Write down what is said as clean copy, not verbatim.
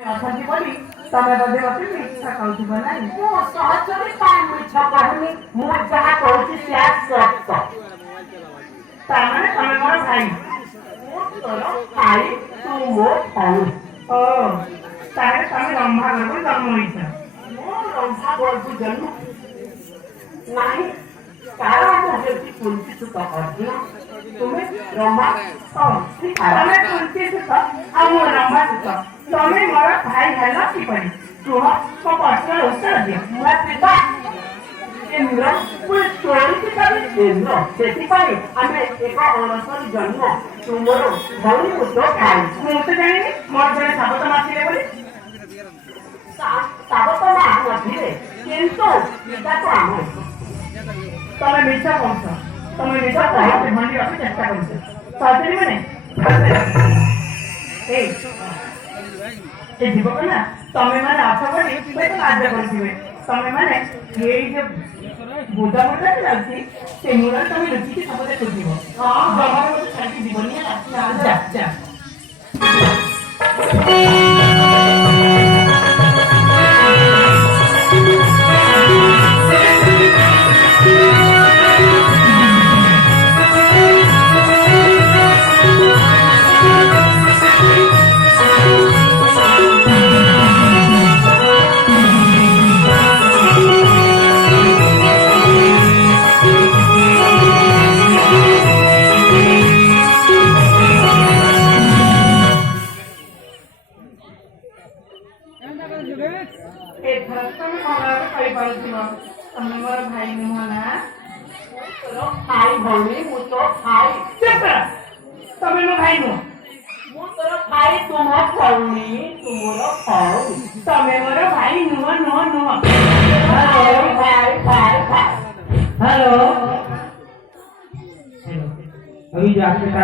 ଅଛନ୍ତି ବୋଲି ତମେ ବୋଧେ ମତେ ମିଛ କହୁଥିବ ନାହିଁ। ମୁଁ ସହଜରେ କାଇଁ ମିଛ କହୁନି, ମୁଁ ଯାହା କହୁଛି ସେୟା ସତ। ତାମାନେ ତମେ ମୋର ଭାଇ। ମୁଁ ତୋର ଭାଇ, ତୁ ମୋ ଭଉଣୀ। ଓ ତାହେଲେ ତମେ ରମ୍ଭା ଘରକୁ ଜନ୍ମ ହେଇଛ। ମୁଁ ରମ୍ଭା ଘରକୁ ଜନ୍ମ ନାହିଁ, କାରଣ ମୁଁ ହେଉଛି କୁଞ୍ଚିତ ଅର୍ଜୁନ, ତୁମେ ରମ୍ଭା। ତମେ କୁନ୍ତି ସୁତ ଆଉ ମୁଁ ରମ୍ଭା ସୁତ। ତମେ ମୋର ଭାଇ ହେଲ କିପରି? କୁହ, ମୋ ପ୍ରଶ୍ନର ଉତ୍ତର ଦିଅ। ମୋ ପିତା ଇନ୍ଦ୍ର, ମୁଁ ତୋରି ପିତା ବି ଇନ୍ଦ୍ର, ସେଥିପାଇଁ ଆମେ ଏକ ଅଣସରି ଜନ୍ମ। ତୁମର ଭଉଣୀ ମୁଁ ତୋ ଭାଇ। ମୁଁ ତ ଜାଣିନି ମୋର ଜଣେ ସାବତ ମାସିଲେ ବୋଲି। ସାବତ ମା ନଥିଲେ, କିନ୍ତୁ ପିତା ତ ଆମ। ତମେ ମିଛ କହୁଛ, ତମେ ମିଛ କହିବାକୁ ଭଣ୍ଡିବାକୁ ଚେଷ୍ଟା କରୁଛ। ସହଜରେ ମାନେ ଏ ଯୁବକ ନା ତମେ ମାନେ ଅର୍ଥ କରି ହୁଏତ କାର୍ଯ୍ୟ କରିଥିବେ। ତମେ ମାନେ ଏଇ ଯେ ବୁଦା ମୂଳରେ ଯାଉଛି ସେ ମୂଳରେ ତମେ ଲୁଚିକି ସବୁ ଦେଖୁଥିବ। ଜମାରେ ମତେ ଛାଡ଼ିକି ଯିବନି ହେଲା। ଯା ଯା। ଏଥର ତମେ ଭଲ କହିପାରୁଥିବ। ତମେ ମୋର ଭାଇ ନୁହଁ ନା? ତୋର ଭାଇ ଭଉଣୀ, ମୁଁ ତୋ ଭାଇ। ଚୁପ କର, ତମେ ମୋ ଭାଇ ନୁହଁ। ମୁଁ ତୋର ଭାଇ, ତୁ ମୋ ଭଉଣୀ, ତୁ ମୋର ଭଉଣୀ। ତମେ ମୋର ଭାଇ ନୁହଁ ନୁହଁ ନୁହଁ। ଭାଇ ଭାଇ ଭାଇ ଭାଇ। हेलो। अभी जो आपके साथ